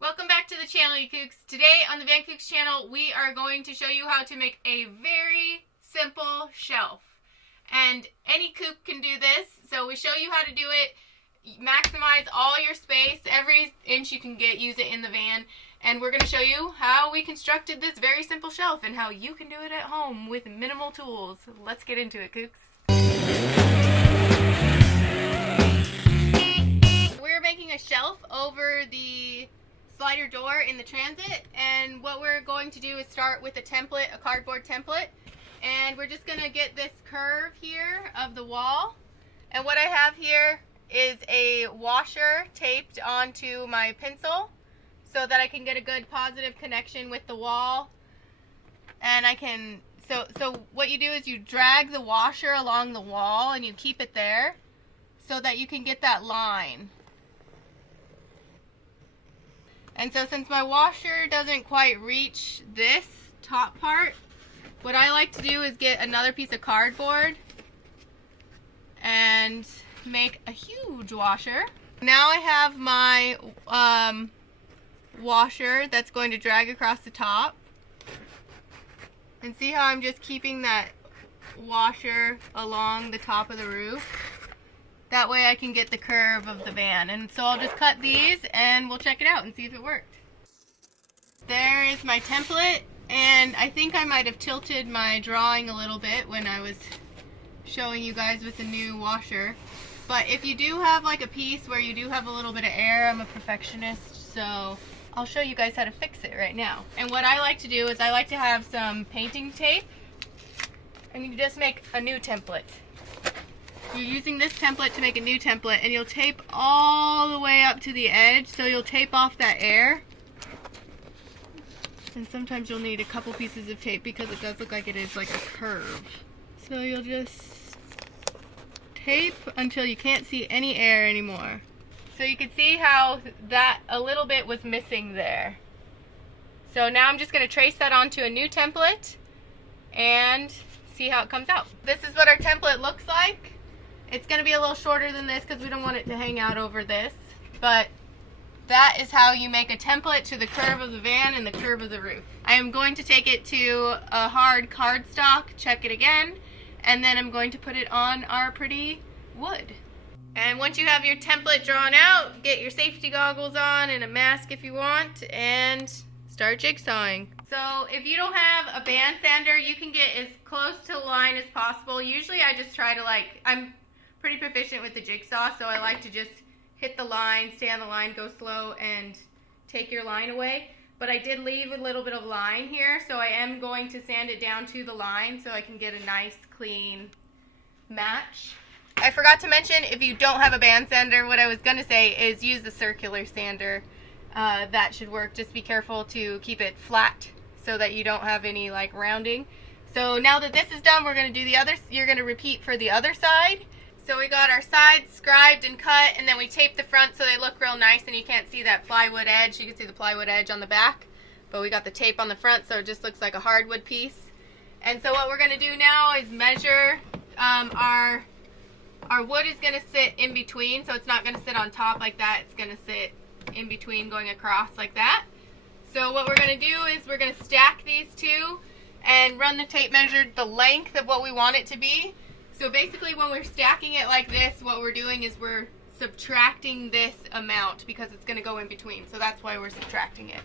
Welcome back to the channel, you Kookz. Today on the Van Kookz channel, we are going to show you how to make a very simple shelf. And any coop can do this, so we show you how to do it. Maximize all your space. Every inch you can get, use it in the van. And we're going to show you how we constructed this very simple shelf and how you can do it at home with minimal tools. Let's get into it, Kookz. We're making a shelf over the slider door in the transit, and what we're going to do is start with a template, a cardboard template, and we're just going to get this curve here of the wall. And what I have here is a washer taped onto my pencil so that I can get a good positive connection with the wall. And I can, so what you do is you drag the washer along the wall and you keep it there so that you can get that line. And so since my washer doesn't quite reach this top part, what I like to do is get another piece of cardboard and make a huge washer. Now I have my washer that's going to drag across the top. And see how I'm just keeping that washer along the top of the roof? That way I can get the curve of the van. And so I'll just cut these and we'll check it out and see if it worked. There is my template, and I think I might have tilted my drawing a little bit when I was showing you guys with the new washer. But if you do have like a piece where you do have a little bit of air, I'm a perfectionist, so I'll show you guys how to fix it right now. And what I like to do is I like to have some painting tape, and you just make a new template. You're using this template to make a new template, and you'll tape all the way up to the edge, so you'll tape off that air. And sometimes you'll need a couple pieces of tape because it does look like it is like a curve. So you'll just tape until you can't see any air anymore. So you can see how that a little bit was missing there. So now I'm just going to trace that onto a new template and see how it comes out. This is what our template looks like. It's going to be a little shorter than this because we don't want it to hang out over this, but that is how you make a template to the curve of the van and the curve of the roof. I am going to take it to a hard cardstock, check it again, and then I'm going to put it on our pretty wood. And once you have your template drawn out, get your safety goggles on and a mask if you want, and start jigsawing. So if you don't have a band sander, you can get as close to the line as possible. Usually I just try to I'm pretty proficient with the jigsaw, so I like to just hit the line, stay on the line, go slow, and take your line away. But I did leave a little bit of line here, so I am going to sand it down to the line so I can get a nice, clean match. I forgot to mention, if you don't have a band sander, what I was going to say is use the circular sander. That should work. Just be careful to keep it flat so that you don't have any rounding. So now that this is done, we're going to do the other. You're going to repeat for the other side. So we got our sides scribed and cut, and then we taped the front so they look real nice and you can't see that plywood edge. You can see the plywood edge on the back, but we got the tape on the front so it just looks like a hardwood piece. And so what we're going to do now is measure our wood is going to sit in between, so it's not going to sit on top like that. It's going to sit in between, going across like that. So what we're going to do is we're going to stack these two and run the tape measure the length of what we want it to be. So basically when we're stacking it like this, what we're doing is we're subtracting this amount because it's going to go in between. So that's why we're subtracting it.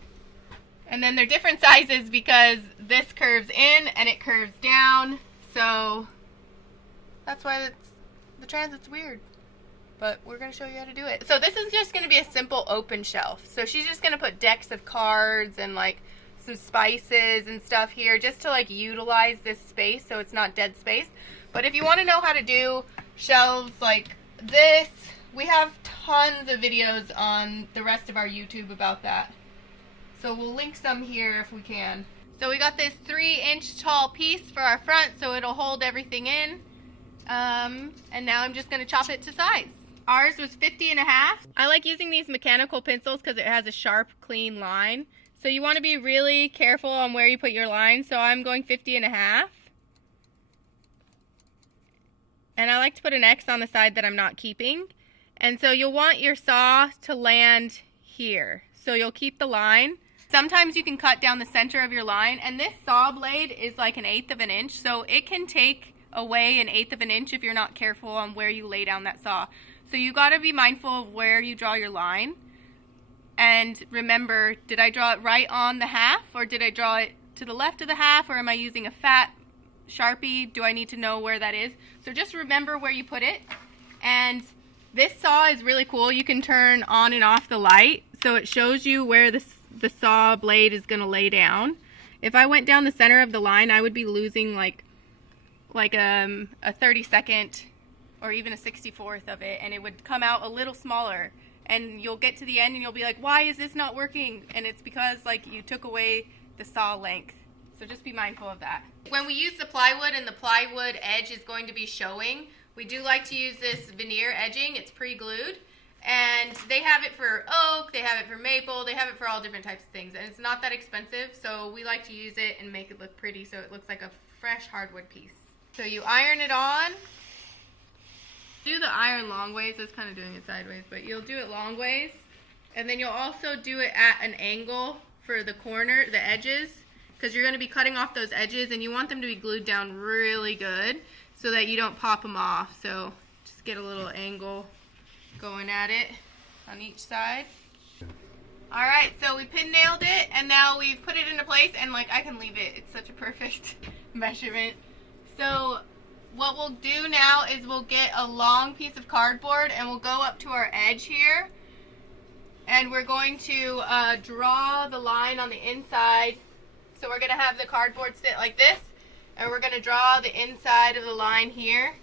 And then they're different sizes because this curves in and it curves down. So that's why the transit's weird. But we're going to show you how to do it. So this is just going to be a simple open shelf. So she's just going to put decks of cards and some spices and stuff here just to utilize this space so it's not dead space. But if you want to know how to do shelves like this, we have tons of videos on the rest of our YouTube about that. So we'll link some here if we can. So we got this 3-inch tall piece for our front so it'll hold everything in. And now I'm just going to chop it to size. Ours was 50.5. I like using these mechanical pencils because it has a sharp, clean line. So you want to be really careful on where you put your line. So I'm going 50.5. And I like to put an X on the side that I'm not keeping. And so you'll want your saw to land here. so you'll keep the line. Sometimes you can cut down the center of your line, and this saw blade is like 1/8 of an inch, so it can take away 1/8 of an inch if you're not careful on where you lay down that saw. So you got to be mindful of where you draw your line. And remember, did I draw it right on the half, or did I draw it to the left of the half, or am I using a fat Sharpie? Do I need to know where that is? So just remember where you put it. And this saw is really cool. You can turn on and off the light, so it shows you where the saw blade is going to lay down. If I went down the center of the line, I would be losing like a 32nd or even a 64th of it, and it would come out a little smaller. And you'll get to the end and you'll be like, why is this not working? And it's because like you took away the saw length. So just be mindful of that. When we use the plywood and the plywood edge is going to be showing, we do like to use this veneer edging. It's pre-glued. And they have it for oak, they have it for maple, they have it for all different types of things. And it's not that expensive, so we like to use it and make it look pretty so it looks like a fresh hardwood piece. So you iron it on. Do the iron long ways. That's kind of doing it sideways, but you'll do it long ways. And then you'll also do it at an angle for the corner, the edges, because you're going to be cutting off those edges and you want them to be glued down really good so that you don't pop them off. So just get a little angle going at it on each side. Alright, so we pin nailed it and now we've put it into place, and like I can leave it. It's such a perfect measurement. So what we'll do now is we'll get a long piece of cardboard and we'll go up to our edge here, and we're going to draw the line on the inside. So we're going to have the cardboard sit like this, and we're going to draw the inside of the line here.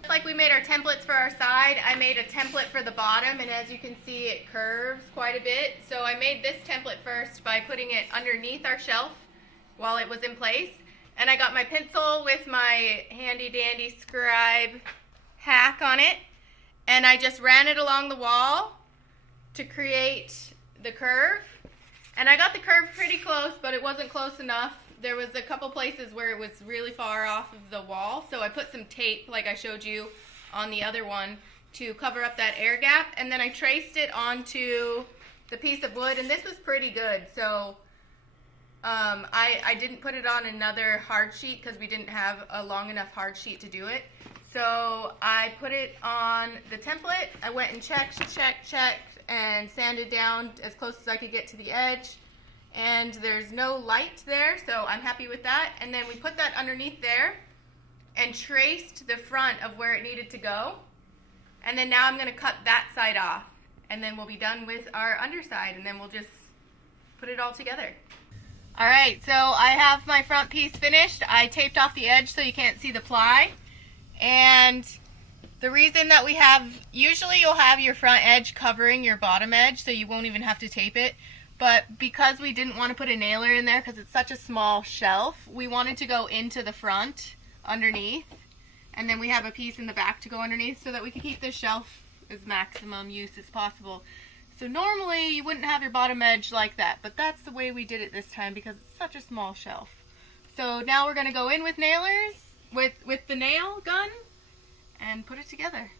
Just like we made our templates for our side, I made a template for the bottom, and as you can see it curves quite a bit. So I made this template first by putting it underneath our shelf while it was in place. And I got my pencil with my handy dandy scribe hack on it, and I just ran it along the wall to create the curve. And I got the curve pretty close, but it wasn't close enough. There was a couple places where it was really far off of the wall, so I put some tape, like I showed you on the other one, to cover up that air gap. And then I traced it onto the piece of wood, and this was pretty good. So I didn't put it on another hard sheet because we didn't have a long enough hard sheet to do it. So I put it on the template. I went and checked, and sanded down as close as I could get to the edge. And there's no light there, so I'm happy with that. And then we put that underneath there and traced the front of where it needed to go. And then now I'm going to cut that side off. And then we'll be done with our underside, and then we'll just put it all together. Alright, so I have my front piece finished. I taped off the edge so you can't see the ply. And the reason that we have, usually you'll have your front edge covering your bottom edge so you won't even have to tape it. But because we didn't want to put a nailer in there because it's such a small shelf, we wanted to go into the front underneath. And then we have a piece in the back to go underneath so that we can keep this shelf as maximum use as possible. So normally you wouldn't have your bottom edge like that, but that's the way we did it this time because it's such a small shelf. So now we're going to go in with nailers, with the nail gun, and put it together.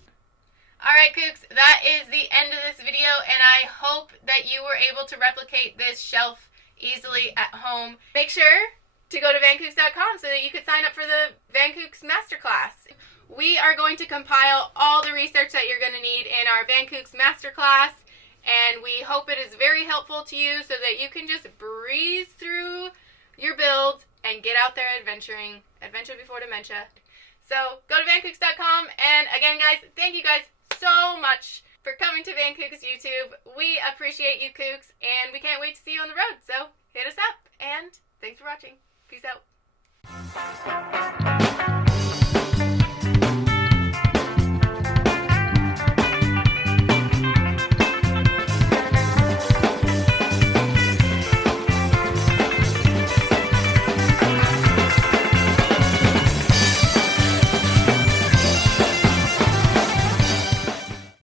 Alright, Kookz, that is the end of this video, and I hope that you were able to replicate this shelf easily at home. Make sure to go to vankooks.com so that you could sign up for the VanKooks Masterclass. We are going to compile all the research that you're going to need in our VanKooks Masterclass, and we hope it is very helpful to you so that you can just breeze through your build and get out there adventuring. Adventure before dementia. So go to vankooks.com, and again, guys, thank you guys so much for coming to VanKooks YouTube. We appreciate you, Kookz, and we can't wait to see you on the road. So hit us up, and thanks for watching. Peace out.